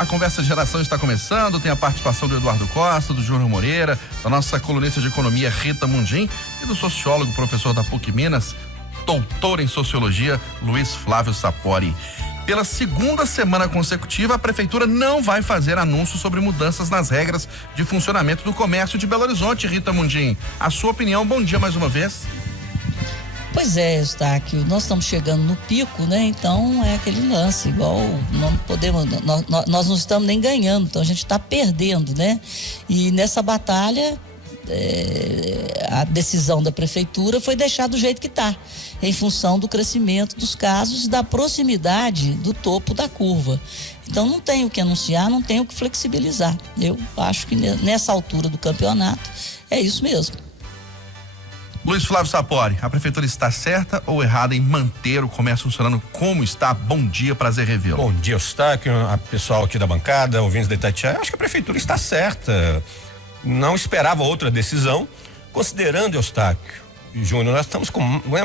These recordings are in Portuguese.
A Conversa de Geração está começando, tem a participação do Eduardo Costa, do Júnior Moreira, da nossa colunista de economia Rita Mundim e do sociólogo, professor da PUC Minas, doutor em sociologia, Luiz Flávio Sapori. Pela segunda semana consecutiva, a prefeitura não vai fazer anúncio sobre mudanças nas regras de funcionamento do comércio de Belo Horizonte. Rita Mundim, a sua opinião, bom dia mais uma vez. Pois é, Eustáquio, nós estamos chegando no pico, né? Então é aquele lance, igual não podemos, nós não estamos nem ganhando, então a gente está perdendo, né? E nessa batalha, a decisão da prefeitura foi deixar do jeito que está, em função do crescimento dos casos e da proximidade do topo da curva. Então não tem o que anunciar, não tem o que flexibilizar. Eu acho que nessa altura do campeonato é isso mesmo. Luiz Flávio Sapori, a prefeitura está certa ou errada em manter o comércio funcionando como está? Bom dia, prazer revê-lo. Bom dia, Eustáquio, a pessoal aqui da bancada, ouvintes da Itatiaia. Acho que a prefeitura está certa. Não esperava outra decisão, considerando, Eustáquio e Júnior, nós estamos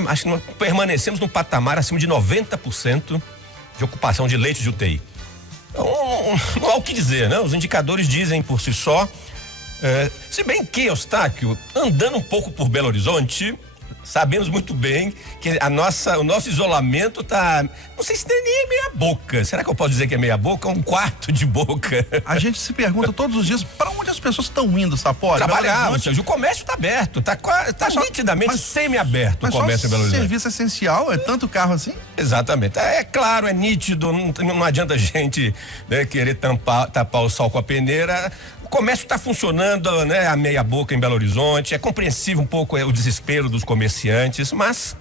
acho que nós permanecemos num patamar acima de 90% de ocupação de leitos de UTI. Então, não há o que dizer, né? Os indicadores dizem por si só. Se bem que, Eustáquio, andando um pouco por Belo Horizonte, sabemos muito bem que o nosso isolamento tá, não sei se nem meia boca. Será que eu posso dizer que é meia boca? Um quarto de boca. A gente se pergunta todos os dias para onde as pessoas estão indo, Sapori? Trabalhar, ou seja, o comércio está aberto, tá nitidamente semi-aberto o comércio em Belo Horizonte. Serviço essencial, é tanto carro assim? Exatamente, é claro, é nítido, não adianta a gente, né, querer tapar o sol com a peneira. O comércio está funcionando, né, a meia boca em Belo Horizonte, é compreensível um pouco o desespero dos comerciantes, mas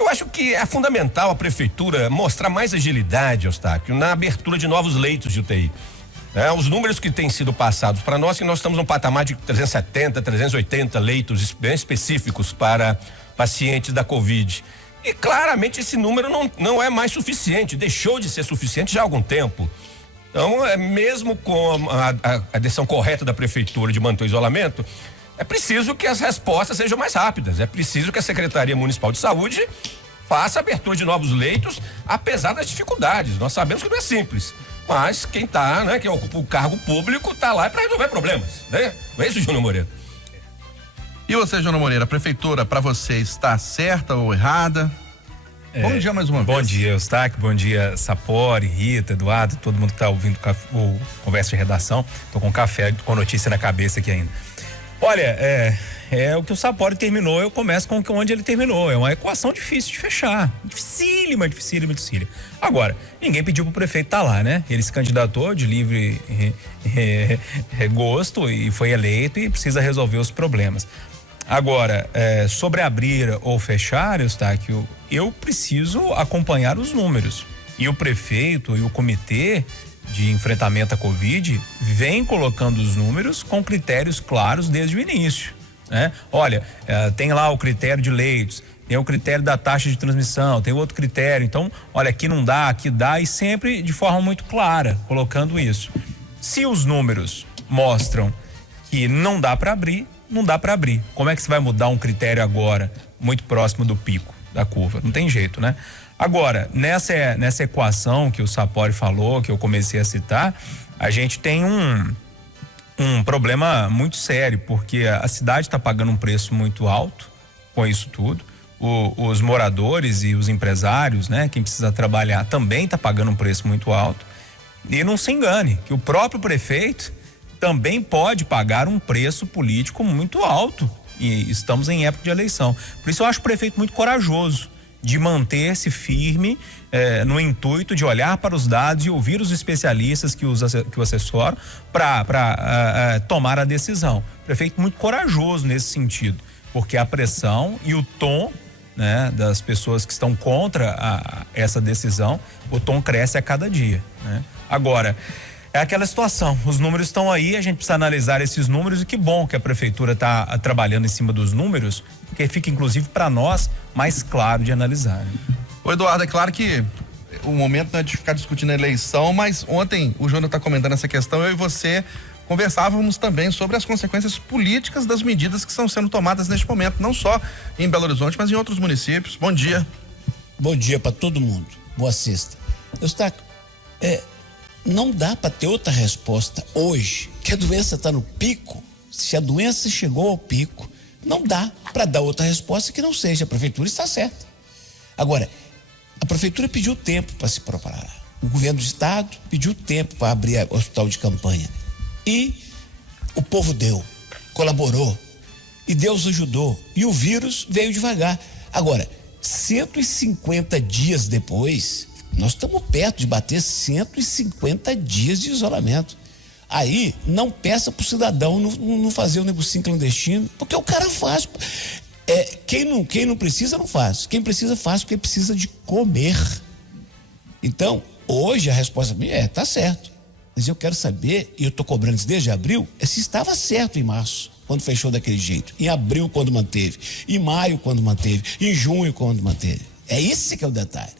eu acho que é fundamental a prefeitura mostrar mais agilidade, Eustáquio, na abertura de novos leitos de UTI. Os números que têm sido passados para nós, que nós estamos num patamar de 370, 380 leitos bem específicos para pacientes da Covid. E claramente esse número não é mais suficiente, deixou de ser suficiente já há algum tempo. Então, mesmo com a decisão correta da prefeitura de manter o isolamento, é preciso que as respostas sejam mais rápidas. É preciso que a Secretaria Municipal de Saúde faça a abertura de novos leitos, apesar das dificuldades. Nós sabemos que não é simples, mas quem tá, né, quem ocupa o cargo público tá lá para resolver problemas, né? Não é isso, Júnior Moreira? E você, Júnior Moreira, a prefeitura para você está certa ou errada? Bom dia mais uma vez. Bom dia, Eustáquio, bom dia, Sapori, Rita, Eduardo, todo mundo que está ouvindo o Conversa de Redação. Tô com café, com notícia na cabeça aqui ainda. Olha, é o que o Sapori terminou, eu começo com onde ele terminou. É uma equação difícil de fechar. Dificílima. Agora, ninguém pediu pro prefeito estar lá, né? Ele se candidatou de livre gosto e foi eleito e precisa resolver os problemas. Agora, sobre abrir ou fechar, Eustáquio, eu preciso acompanhar os números. E o prefeito e o comitê de enfrentamento à Covid vem colocando os números com critérios claros desde o início, né? Olha, tem lá o critério de leitos, tem o critério da taxa de transmissão, tem outro critério. Então, olha, aqui não dá, aqui dá, e sempre de forma muito clara, colocando isso. Se os números mostram que não dá para abrir, não dá para abrir. Como é que você vai mudar um critério agora, muito próximo do pico da curva? Não tem jeito, né? Agora, nessa equação que o Sapori falou, que eu comecei a citar, a gente tem um problema muito sério, porque a cidade está pagando um preço muito alto com isso tudo. Os moradores e os empresários, né, quem precisa trabalhar, também está pagando um preço muito alto. E não se engane, que o próprio prefeito também pode pagar um preço político muito alto, e estamos em época de eleição. Por isso eu acho o prefeito muito corajoso de manter-se firme no intuito de olhar para os dados e ouvir os especialistas que o assessoram para tomar a decisão. Prefeito muito corajoso nesse sentido, porque a pressão e o tom, né, das pessoas que estão contra essa decisão, o tom cresce a cada dia, né? Agora, é aquela situação, os números estão aí, a gente precisa analisar esses números, e que bom que a prefeitura está trabalhando em cima dos números, porque fica inclusive para nós mais claro de analisar. Ô Eduardo, é claro que o momento não é de ficar discutindo a eleição, mas ontem o Júnior está comentando essa questão, eu e você conversávamos também sobre as consequências políticas das medidas que estão sendo tomadas neste momento, não só em Belo Horizonte, mas em outros municípios. Bom dia. Bom dia para todo mundo. Boa sexta. Eustáquio, não dá para ter outra resposta hoje, que a doença está no pico. Se a doença chegou ao pico, não dá para dar outra resposta que não seja. A prefeitura está certa. Agora, a prefeitura pediu tempo para se preparar. O governo do estado pediu tempo para abrir o hospital de campanha. E o povo deu, colaborou. E Deus ajudou. E o vírus veio devagar. Agora, 150 dias depois, nós estamos perto de bater 150 dias de isolamento. Aí, não peça para o cidadão não fazer o negocinho clandestino, porque o cara faz. Quem não precisa, não faz. Quem precisa, faz porque precisa de comer. Então, hoje a resposta minha é, tá certo. Mas eu quero saber, e eu estou cobrando isso desde abril, se estava certo em março, quando fechou daquele jeito. Em abril, quando manteve. Em maio, quando manteve. Em junho, quando manteve. É esse que é o detalhe.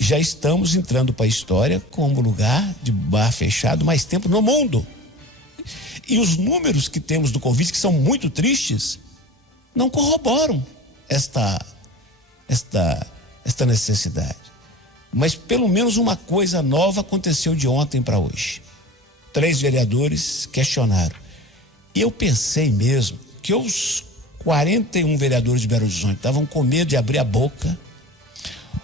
Já estamos entrando para a história como lugar de bar fechado mais tempo no mundo. E os números que temos do Covid, que são muito tristes, não corroboram esta necessidade. Mas pelo menos uma coisa nova aconteceu de ontem para hoje. 3 vereadores questionaram. E eu pensei mesmo que os 41 vereadores de Belo Horizonte estavam com medo de abrir a boca,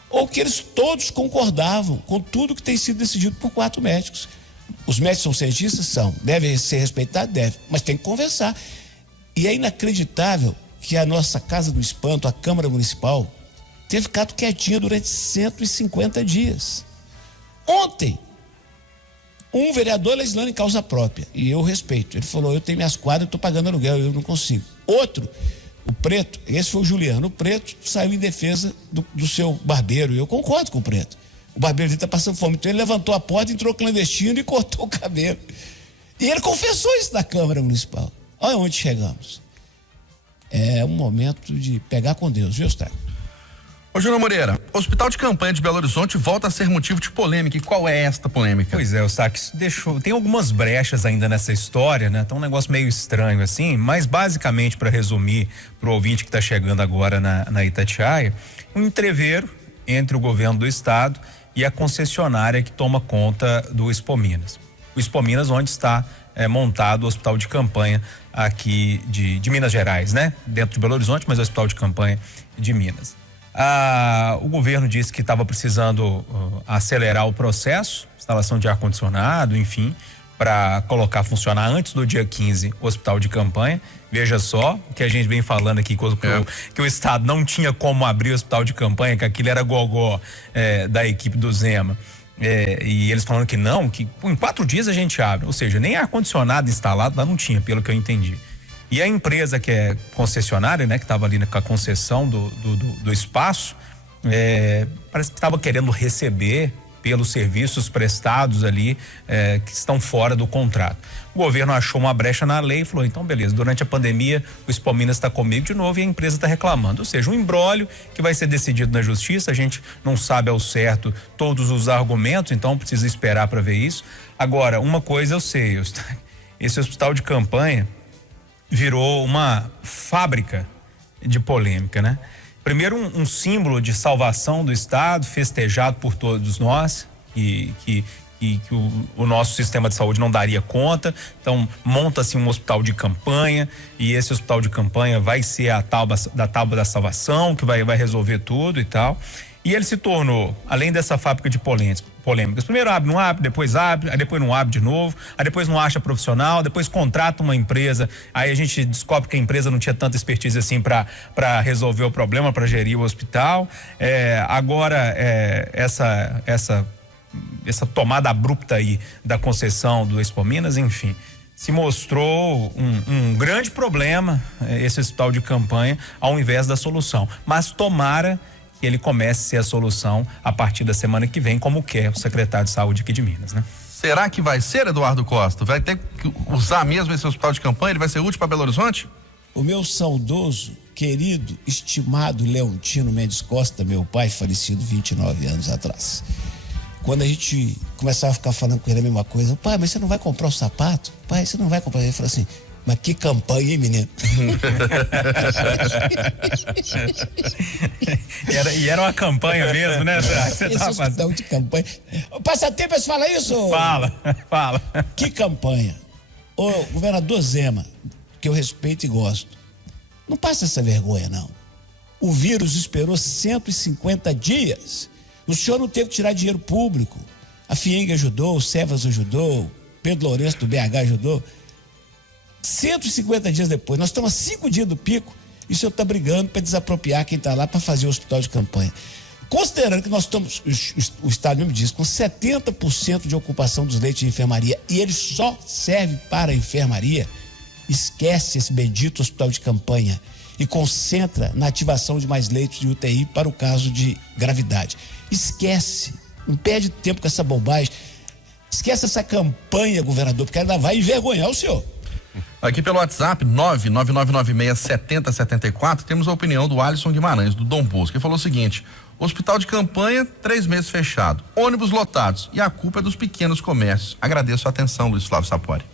ou que eles todos concordavam com tudo que tem sido decidido por 4 médicos. Os médicos são cientistas? São. Devem ser respeitados? Devem. Mas tem que conversar. E é inacreditável que a nossa Casa do Espanto, a Câmara Municipal, tenha ficado quietinha durante 150 dias. Ontem, um vereador legislando em causa própria, e eu respeito. Ele falou, eu tenho minhas quadras, eu estou pagando aluguel, eu não consigo. Outro, o Preto, esse foi o Juliano, o Preto saiu em defesa do seu barbeiro, e eu concordo com o Preto. O barbeiro dele está passando fome, então ele levantou a porta, entrou clandestino e cortou o cabelo. E ele confessou isso na Câmara Municipal. Olha onde chegamos. É um momento de pegar com Deus, viu, Eustáquio? Ô, Júnior Moreira, o Hospital de Campanha de Belo Horizonte volta a ser motivo de polêmica. E qual é esta polêmica? Pois é, Eustáquio, tem algumas brechas ainda nessa história, né? Tá um negócio meio estranho assim, mas basicamente, para resumir pro ouvinte que está chegando agora na Itatiaia, um entreveiro entre o governo do estado e a concessionária que toma conta do Expo Minas. O Expo Minas, onde está montado o Hospital de Campanha aqui de Minas Gerais, né? Dentro de Belo Horizonte, mas o Hospital de Campanha de Minas. O governo disse que estava precisando acelerar o processo, instalação de ar-condicionado, enfim, para colocar a funcionar antes do dia 15 o hospital de campanha. Veja só o que a gente vem falando aqui, que o estado não tinha como abrir o hospital de campanha, que aquilo era gogó da equipe do Zema. E eles falando que não, que em 4 dias a gente abre, ou seja, nem ar-condicionado instalado lá não tinha, pelo que eu entendi. E a empresa que é concessionária, né, que estava ali com a concessão do espaço, parece que estava querendo receber pelos serviços prestados ali que estão fora do contrato. O governo achou uma brecha na lei e falou, então beleza, durante a pandemia o Expo Minas está comigo de novo e a empresa está reclamando. Ou seja, um imbróglio que vai ser decidido na justiça, a gente não sabe ao certo todos os argumentos, então precisa esperar para ver isso. Agora, uma coisa eu sei, esse hospital de campanha virou uma fábrica de polêmica, né? Primeiro, um símbolo de salvação do estado, festejado por todos nós, que o nosso sistema de saúde não daria conta. Então, monta-se um hospital de campanha e esse hospital de campanha vai ser a tábua da salvação, que vai resolver tudo e tal. E ele se tornou, além dessa fábrica de polêmicas, primeiro abre, não abre, depois abre, aí depois não abre de novo, aí depois não acha profissional, depois contrata uma empresa, aí a gente descobre que a empresa não tinha tanta expertise assim para resolver o problema, para gerir o hospital. Agora, essa tomada abrupta aí da concessão do Expo Minas, enfim, se mostrou um grande problema, esse hospital de campanha, ao invés da solução. Mas tomara que ele comece a ser a solução a partir da semana que vem, como quer o secretário de saúde aqui de Minas, né? Será que vai ser, Eduardo Costa? Vai ter que usar mesmo esse hospital de campanha? Ele vai ser útil para Belo Horizonte? O meu saudoso, querido, estimado Leontino Mendes Costa, meu pai, falecido 29 anos atrás. Quando a gente começava a ficar falando com ele a mesma coisa, pai, mas você não vai comprar o sapato? Pai, você não vai comprar? Ele falou assim, Mas que campanha, hein, menino? Era uma campanha mesmo, né? Você Esse tá hospital de campanha. O Passatempo, você fala isso? Fala. Que campanha? Ô, governador Zema, que eu respeito e gosto, não passa essa vergonha, não. O vírus esperou 150 dias. O senhor não teve que tirar dinheiro público. A FIENG ajudou, o Cefas ajudou, Pedro Lourenço do BH ajudou. 150 dias depois, nós estamos a 5 dias do pico e o senhor está brigando para desapropriar quem está lá para fazer o hospital de campanha. Considerando que nós estamos, o Estado mesmo diz, com 70% de ocupação dos leitos de enfermaria e ele só serve para a enfermaria, esquece esse bendito hospital de campanha e concentra na ativação de mais leitos de UTI para o caso de gravidade. Esquece, não perde tempo com essa bobagem. Esquece essa campanha, governador, porque ela vai envergonhar o senhor. Aqui pelo WhatsApp, 999967074, temos a opinião do Alisson Guimarães, do Dom Bosco, que falou o seguinte: hospital de campanha, 3 meses fechado, ônibus lotados, e a culpa é dos pequenos comércios. Agradeço a atenção, Luiz Flávio Sapori.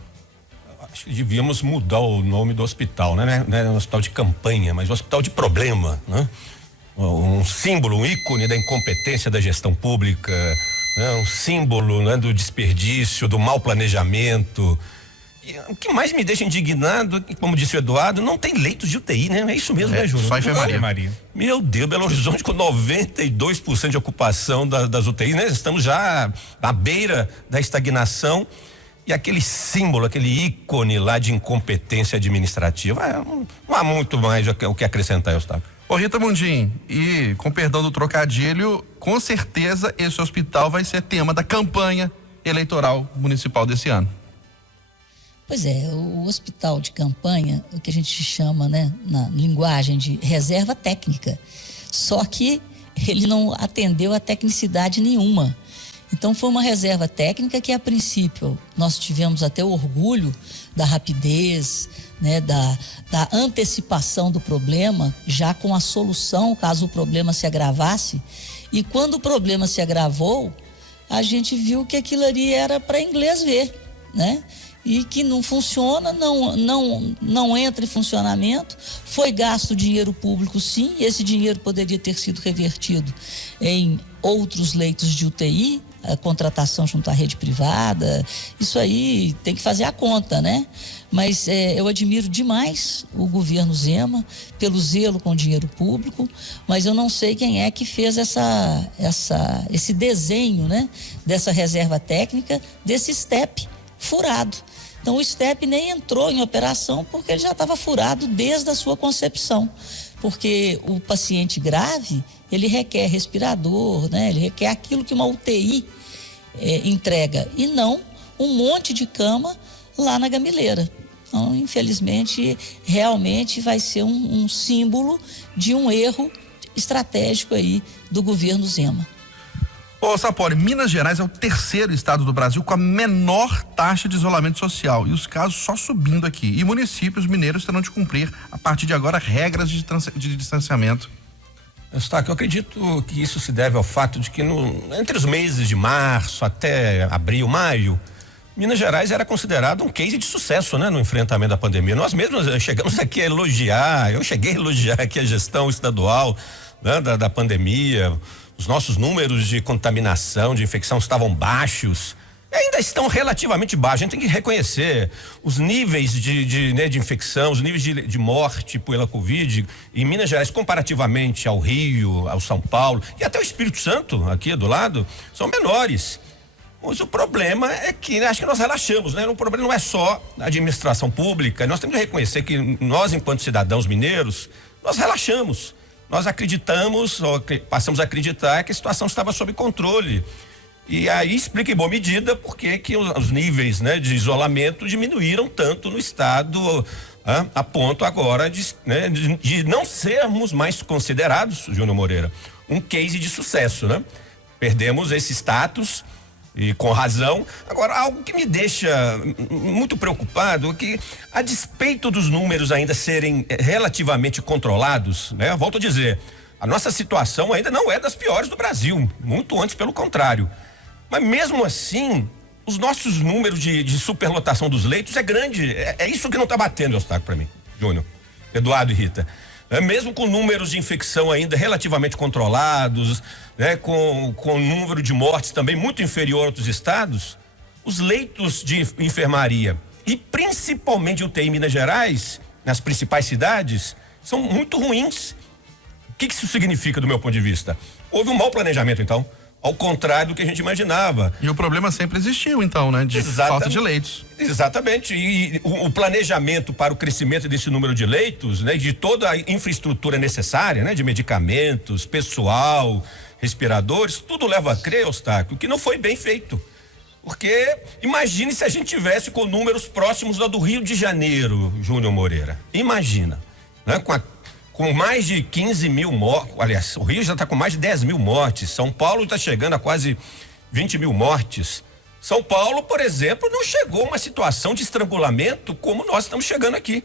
Acho que devíamos mudar o nome do hospital, né? Não é um hospital de campanha, mas um hospital de problema, né? Um símbolo, um ícone da incompetência da gestão pública, né? Um símbolo, né, do desperdício, do mau planejamento. E o que mais me deixa indignado, como disse o Eduardo, não tem leitos de UTI, né? É isso mesmo, né, Júnior? Só enfermaria. Meu Deus, Belo Horizonte com 92% de ocupação das UTIs, né? Estamos já à beira da estagnação e aquele símbolo, aquele ícone lá de incompetência administrativa, não há muito mais o que acrescentar, Eustáquio. Ô Rita Mundim, e com perdão do trocadilho, com certeza esse hospital vai ser tema da campanha eleitoral municipal desse ano. Pois é, o hospital de campanha, o que a gente chama, né, na linguagem de reserva técnica, só que ele não atendeu a tecnicidade nenhuma. Então foi uma reserva técnica que a princípio nós tivemos até o orgulho da rapidez, né, da antecipação do problema, já com a solução caso o problema se agravasse. E quando o problema se agravou, a gente viu que aquilo ali era para inglês ver, né? E que não funciona, não entra em funcionamento. Foi gasto dinheiro público, sim, esse dinheiro poderia ter sido revertido em outros leitos de UTI, a contratação junto à rede privada, isso aí tem que fazer a conta, né? Mas eu admiro demais o governo Zema pelo zelo com o dinheiro público, mas eu não sei quem é que fez esse desenho, né? Dessa reserva técnica, desse STEP furado. Então o STEP nem entrou em operação porque ele já estava furado desde a sua concepção. Porque o paciente grave, ele requer respirador, né? Ele requer aquilo que uma UTI entrega e não um monte de cama lá na Gamileira. Então, infelizmente, realmente vai ser um símbolo de um erro estratégico aí do governo Zema. Ô Sapori, Minas Gerais é o 3º estado do Brasil com a menor taxa de isolamento social e os casos só subindo aqui. E municípios mineiros terão de cumprir, a partir de agora, regras de distanciamento. Eustáquio, eu acredito que isso se deve ao fato de que entre os meses de março até abril, maio, Minas Gerais era considerado um case de sucesso, né, no enfrentamento da pandemia. Nós mesmos chegamos aqui a elogiar, eu cheguei a elogiar aqui a gestão estadual, né, da pandemia. Os nossos números de contaminação, de infecção estavam baixos, ainda estão relativamente baixos. A gente tem que reconhecer os níveis de infecção, os níveis de morte pela Covid em Minas Gerais, comparativamente ao Rio, ao São Paulo e até o Espírito Santo, aqui do lado, são menores. Mas o problema é que acho que nós relaxamos, né? O problema não é só a administração pública, nós temos que reconhecer que nós, enquanto cidadãos mineiros, nós relaxamos. Nós acreditamos, ou passamos a acreditar que a situação estava sob controle. E aí explica em boa medida por que os níveis, né, de isolamento diminuíram tanto no estado, a ponto agora de não sermos mais considerados, Júnior Moreira, um case de sucesso, né? Perdemos esse status e com razão. Agora, algo que me deixa muito preocupado é que, a despeito dos números ainda serem relativamente controlados, né? Volto a dizer, a nossa situação ainda não é das piores do Brasil, muito antes pelo contrário. Mas mesmo assim, os nossos números de superlotação dos leitos é grande. É isso que não está batendo, Eustáquio, para mim, Júnior, Eduardo e Rita. Mesmo com números de infecção ainda relativamente controlados, né, com número de mortes também muito inferior a outros estados, os leitos de enfermaria e principalmente UTI em Minas Gerais, nas principais cidades, são muito ruins. O que isso significa do meu ponto de vista? Houve um mau planejamento, então, ao contrário do que a gente imaginava. E o problema sempre existiu, então, né? De falta de leitos. Exatamente. E o planejamento para o crescimento desse número de leitos, né? De toda a infraestrutura necessária, né? De medicamentos, pessoal, respiradores, tudo leva a crer, Eustáquio, que não foi bem feito. Porque imagine se a gente tivesse com números próximos lá do Rio de Janeiro, Júnior Moreira. Imagina, né? Com mais de 15 mil mortes, aliás, o Rio já está com mais de 10 mil mortes, São Paulo está chegando a quase 20 mil mortes. São Paulo, por exemplo, não chegou a uma situação de estrangulamento como nós estamos chegando aqui.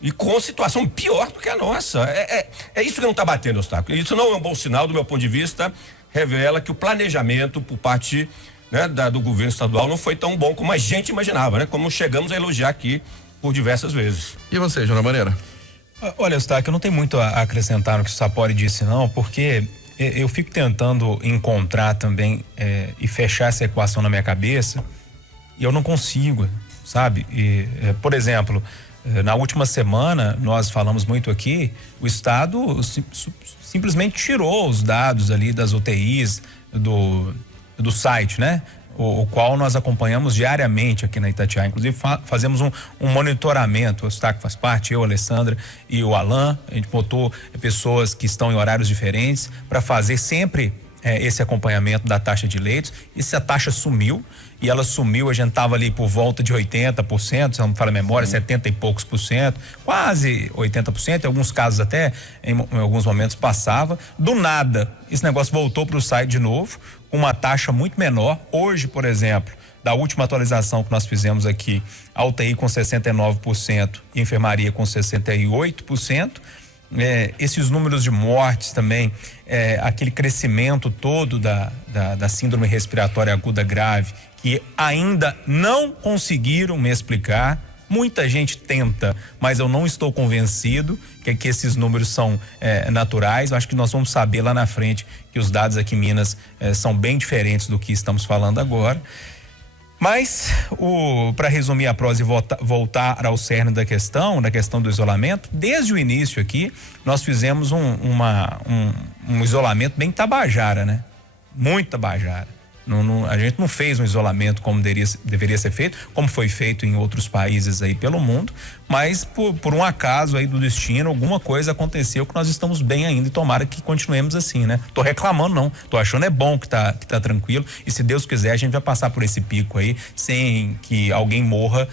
E com situação pior do que a nossa. É isso que não está batendo, Eustáquio. Isso não é um bom sinal, do meu ponto de vista, revela que o planejamento por parte, né, do governo estadual não foi tão bom como a gente imaginava, né? Como chegamos a elogiar aqui por diversas vezes. E você, Júnior Moreira? Olha, Eustáquio, eu não tenho muito a acrescentar no que o Sapori disse, não, porque eu fico tentando encontrar também e fechar essa equação na minha cabeça e eu não consigo, sabe? Por exemplo, na última semana, nós falamos muito aqui, o Estado simplesmente tirou os dados ali das UTIs do site, né? O qual nós acompanhamos diariamente aqui na Itatiaia. Inclusive fazemos um monitoramento, o Eustáquio faz parte, eu, a Alessandra e o Alan. A gente botou pessoas que estão em horários diferentes para fazer sempre esse acompanhamento da taxa de leitos. E se a taxa sumiu, e ela sumiu, a gente estava ali por volta de 80%, se não me falha a memória, 70 e poucos por cento, quase 80%, em alguns casos até, em alguns momentos passava. Do nada, esse negócio voltou para o site de novo, com uma taxa muito menor. Hoje, por exemplo, da última atualização que nós fizemos aqui, a UTI com 69% e enfermaria com 68%. Esses números de mortes também, aquele crescimento todo da síndrome respiratória aguda grave, que ainda não conseguiram me explicar. Muita gente tenta, mas eu não estou convencido que esses números são naturais. Eu acho que nós vamos saber lá na frente que os dados aqui em Minas são bem diferentes do que estamos falando agora. Mas, para resumir a prosa e voltar ao cerne da questão do isolamento, desde o início aqui, nós fizemos um isolamento bem tabajara, né? Muito tabajara. A gente não fez um isolamento como deveria ser feito, como foi feito em outros países aí pelo mundo, mas por um acaso aí do destino, alguma coisa aconteceu que nós estamos bem ainda e tomara que continuemos assim, né? Tô reclamando não, tô achando bom que tá tranquilo e se Deus quiser a gente vai passar por esse pico aí sem que alguém morra,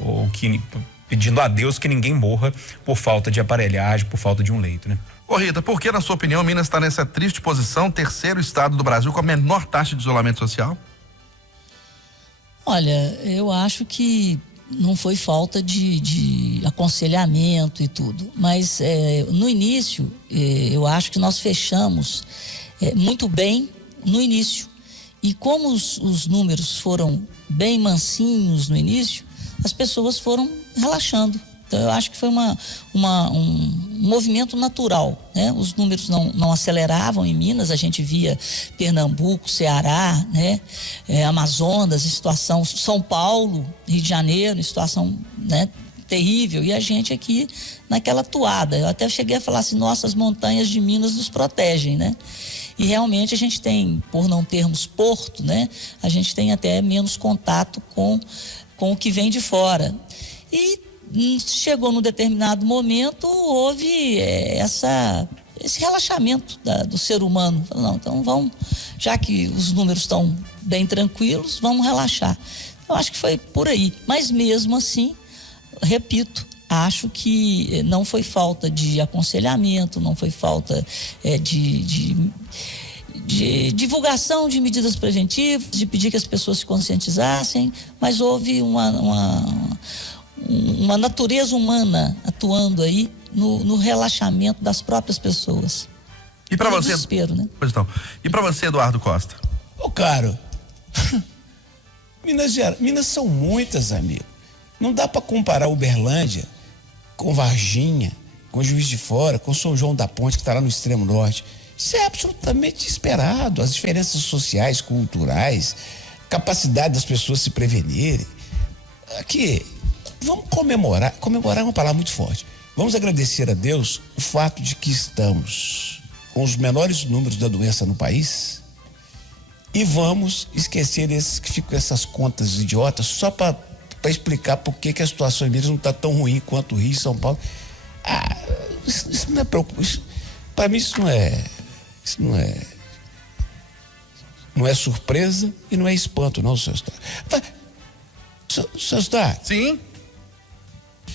ou que pedindo a Deus que ninguém morra por falta de aparelhagem, por falta de um leito, né? Ô Rita, por que, na sua opinião, Minas está nessa triste posição, terceiro estado do Brasil com a menor taxa de isolamento social? Olha, eu acho que não foi falta de aconselhamento e tudo, mas no início, eu acho que nós fechamos muito bem no início. E como os números foram bem mansinhos no início, as pessoas foram relaxando. Então, eu acho que foi um movimento natural, né? Os números não aceleravam em Minas, a gente via Pernambuco, Ceará, né? Amazonas, situação, São Paulo, Rio de Janeiro, situação, né, terrível, e a gente aqui naquela toada. Eu até cheguei a falar assim, nossas montanhas de Minas nos protegem, né? E realmente a gente tem, por não termos porto, né? A gente tem até menos contato com o que vem de fora. E chegou num determinado momento, houve esse relaxamento do ser humano. Não, então vamos, já que os números estão bem tranquilos, vamos relaxar. Eu acho que foi por aí. Mas mesmo assim, repito, acho que não foi falta de aconselhamento, não foi falta de divulgação de medidas preventivas, de pedir que as pessoas se conscientizassem, mas houve uma natureza humana atuando aí no relaxamento das próprias pessoas. E para você, desespero, né? Pois não. E para você, Eduardo Costa? Ô, caro, Minas são muitas, amigo. Não dá para comparar Uberlândia com Varginha, com Juiz de Fora, com São João da Ponte, que está lá no extremo norte. Isso é absolutamente esperado. As diferenças sociais, culturais, capacidade das pessoas se prevenirem. Aqui, vamos comemorar. Comemorar é uma palavra muito forte. Vamos agradecer a Deus o fato de que estamos com os menores números da doença no país e vamos esquecer esses que ficam essas contas idiotas só para explicar por que a situação em Minas não está tão ruim quanto o Rio e São Paulo. Isso não é preocupante. Para mim isso não é surpresa e não é espanto, não, seu Eustáquio. Seu Eustáquio. Sim.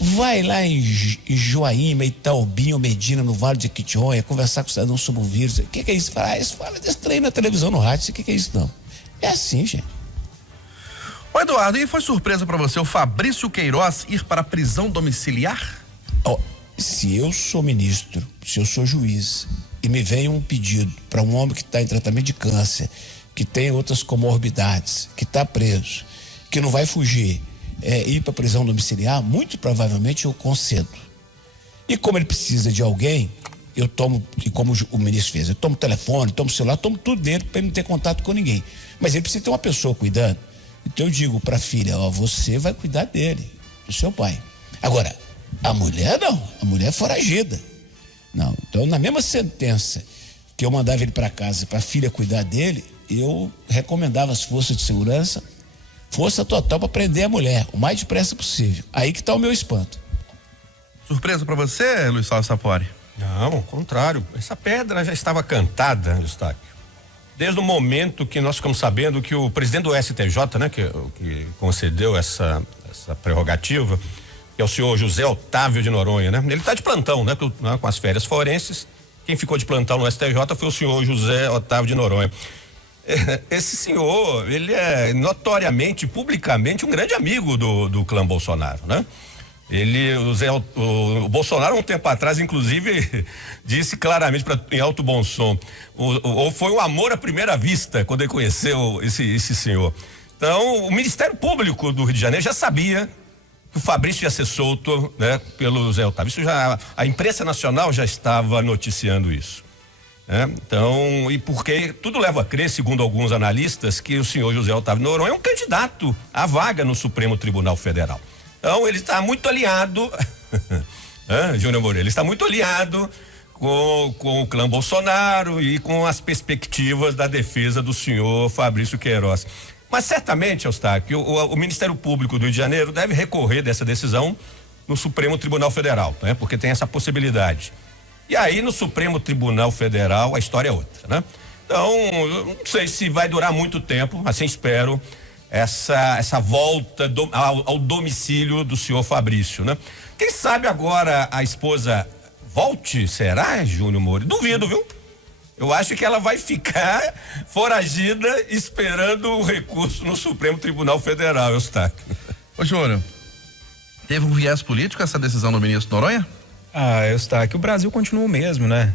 Vai lá em Joaíma, Itaobim, Medina, no Vale de Jequitinhonha, conversar com o cidadão sobre o vírus. O que é isso? Isso fala desse trem na televisão, no rádio. O que é isso, não? É assim, gente. Ô Eduardo, e foi surpresa pra você o Fabrício Queiroz ir para a prisão domiciliar? Se eu sou ministro, se eu sou juiz e me vem um pedido para um homem que está em tratamento de câncer, que tem outras comorbidades, que está preso, que não vai fugir, ir para prisão domiciliar, muito provavelmente eu concedo. E como ele precisa de alguém, eu tomo, e como o ministro fez, eu tomo telefone, tomo celular, tomo tudo dele para ele não ter contato com ninguém. Mas ele precisa ter uma pessoa cuidando. Então eu digo para a filha, você vai cuidar dele, do seu pai. Agora, a mulher não, a mulher é foragida. Não, então na mesma sentença que eu mandava ele para casa para a filha cuidar dele, eu recomendava às forças de segurança força total para prender a mulher, o mais depressa possível. Aí que está o meu espanto. Surpresa para você, Luiz Salles Sapori? Não, ao contrário. Essa pedra já estava cantada, Eustáquio. Desde o momento que nós ficamos sabendo que o presidente do STJ, né, que concedeu essa prerrogativa, que é o senhor José Otávio de Noronha, né? Ele está de plantão, né, com as férias forenses. Quem ficou de plantão no STJ foi o senhor José Otávio de Noronha. Esse senhor, ele é notoriamente, publicamente, um grande amigo do clã Bolsonaro, né? O Bolsonaro, um tempo atrás, inclusive, disse claramente em alto bom som, foi um amor à primeira vista quando ele conheceu esse senhor. Então, o Ministério Público do Rio de Janeiro já sabia que o Fabrício ia ser solto, né, pelo Zé Otávio. A imprensa nacional já estava noticiando isso. Então, e porque tudo leva a crer, segundo alguns analistas, que o senhor José Otávio Noronha é um candidato à vaga no Supremo Tribunal Federal. Então, ele está muito aliado, Júnior Moreira, ele está muito aliado com o clã Bolsonaro e com as perspectivas da defesa do senhor Fabrício Queiroz. Mas certamente, Eustáquio, o Ministério Público do Rio de Janeiro deve recorrer dessa decisão no Supremo Tribunal Federal, né? Porque tem essa possibilidade. E aí no Supremo Tribunal Federal a história é outra, né? Então, eu não sei se vai durar muito tempo, assim espero, essa volta ao domicílio do senhor Fabrício, né? Quem sabe agora a esposa volte, será, Júnior Moura? Duvido, viu? Eu acho que ela vai ficar foragida esperando o recurso no Supremo Tribunal Federal, Eustáquio. Ô, Júnior, teve um viés político essa decisão do ministro Noronha? Eustáquio, o Brasil continua o mesmo, né?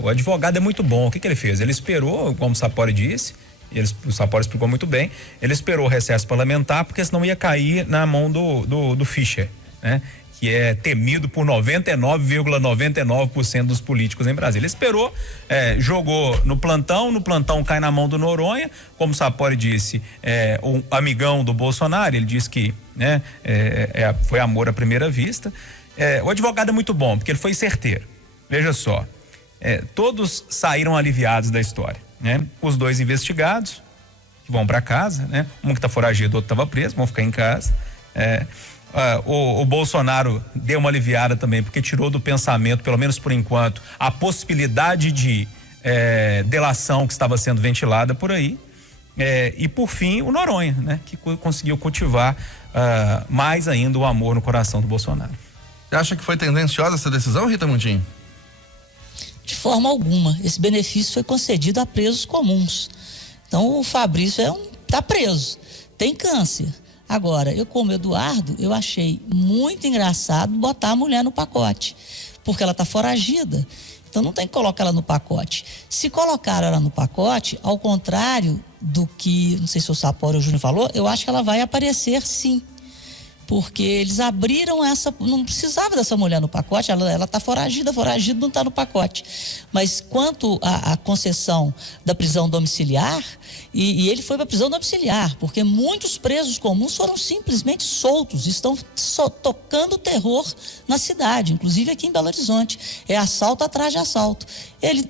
O advogado é muito bom. O que ele fez? Ele esperou, como o Sapori disse, o Sapori explicou muito bem, ele esperou o recesso parlamentar, porque senão ia cair na mão do Fischer, né? Que é temido por 99,99% dos políticos em Brasília. Ele esperou, jogou no plantão cai na mão do Noronha, como o Sapori disse, o amigão do Bolsonaro, ele disse que, né, foi amor à primeira vista. O advogado é muito bom, porque ele foi certeiro. Veja só, todos saíram aliviados da história, né? Os dois investigados, que vão para casa, né? Um que está foragido, o outro estava preso, vão ficar em casa. O Bolsonaro deu uma aliviada também, porque tirou do pensamento, pelo menos por enquanto, a possibilidade de delação que estava sendo ventilada por aí. E por fim, o Noronha, né? Que conseguiu cultivar mais ainda o amor no coração do Bolsonaro. Você acha que foi tendenciosa essa decisão, Rita Mundim? De forma alguma. Esse benefício foi concedido a presos comuns. Então o Fabrício tá preso, tem câncer. Agora, eu como Eduardo, eu achei muito engraçado botar a mulher no pacote, porque ela tá foragida. Então não tem que colocar ela no pacote. Se colocar ela no pacote, ao contrário do que, não sei se o Sapori ou o Júnior falou, eu acho que ela vai aparecer sim. Porque eles abriram essa, não precisava dessa mulher no pacote, ela está foragida não está no pacote. Mas quanto à concessão da prisão domiciliar, e ele foi para a prisão domiciliar, porque muitos presos comuns foram simplesmente soltos, estão tocando terror na cidade, inclusive aqui em Belo Horizonte. É assalto atrás de assalto. Ele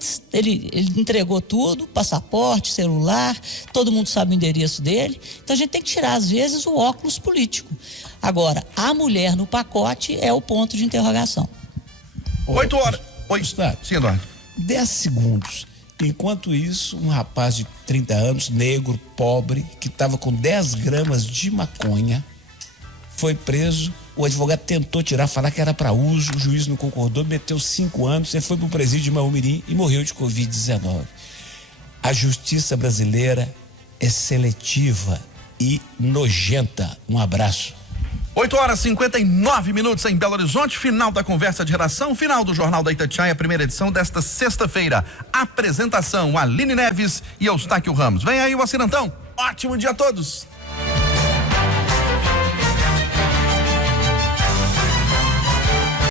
entregou tudo, passaporte, celular, todo mundo sabe o endereço dele. Então a gente tem que tirar, às vezes, o óculos político. Agora, a mulher no pacote é o ponto de interrogação. 8 horas. Oi. Sim, Eduardo. 10 segundos. Enquanto isso, um rapaz de 30 anos, negro, pobre, que estava com 10 gramas de maconha, foi preso. O advogado tentou tirar, falar que era para uso, o juiz não concordou, meteu 5 anos, ele foi para o presídio de Maumirim e morreu de Covid-19. A justiça brasileira é seletiva e nojenta. Um abraço. 8 horas e 59 minutos em Belo Horizonte, final da conversa de redação, final do Jornal da Itatiaia, primeira edição desta sexta-feira. Apresentação: Aline Neves e Eustáquio Ramos. Vem aí o Acinantão. Ótimo dia a todos.